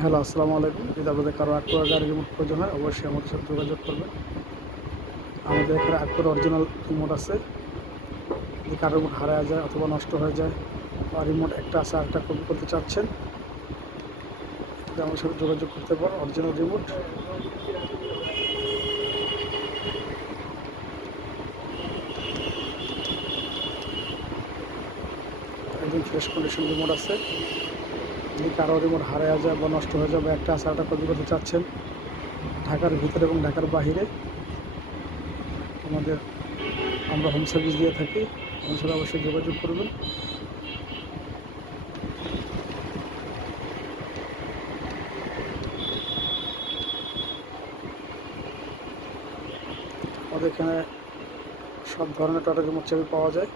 Hello, আসসালামু আলাইকুম। যদি আপনাদের কারো আক্টোয়া গাড়ির রিমোট প্রয়োজন হয় অবশ্যই আমাদের সাথে যোগাযোগ করবেন। আমাদের এখানে আক্টোয়ার অরিজিনাল রিমোট আছে। যদি কারো রিমোট হারায় যায় অথবা নষ্ট হয়ে যায় বা রিমোট একটা আছে আরেকটা কপি করতে চাচ্ছেন, তাহলে আমাদের সাথে যোগাযোগ করতে পারেন। অরিজিনাল রিমোট একদম ফ্রেশ কন্ডিশন রিমোট আছে। যদি কারো রিমোট হারায় যায় বা নষ্ট হয়ে যায় বা একটা আছে আরেকটা কপি করতে চাচ্ছেন, ঢাকার ভিতরে এবং ঢাকার বাহিরে আমরা হোম সার্ভিস দিয়ে থাকি। আমাদের সাথে অবশ্যই যোগাযোগ করবেন। আমাদের এখানে সব ধরনের টয়টা রিমোট চাবি পাওয়া যায়।